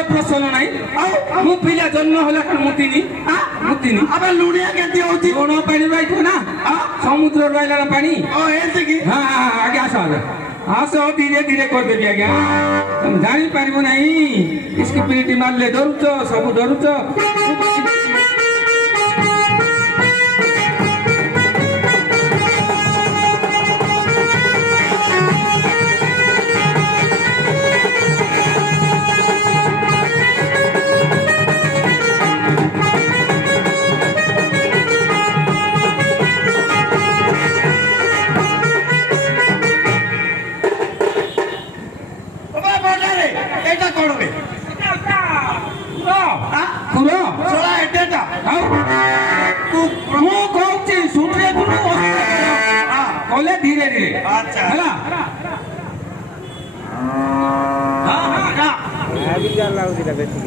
ମୋର ପ୍ରଶ୍ନ ନାହିଁ ମୁଁ ପିଲା ଜନ୍ମ ହେଲା ମୁତିନି ମୁତିନି আবে লুণিয়া কেতি হউছি কোন পানি বাইছো না সমুদ্র রইলার পানি ও এতে কি হ্যাঁ আগে আসো আস ধীরে ধীরে করদেবি আজ্ঞা তুমি জানি পারিব নাই স্কিপিরিটি মারলে ডরুছ সবু ডরুছ ওবা বড়ারে এটা করবে পুরো সোলা এটাটা ମୁଁ କହୁଛି ଶୁଣିବାକୁ କଲେ ଧୀରେ ଧୀରେ আচ্ছা ହେଲା হ্যাঁ হ্যাঁ लाउजी बेसिक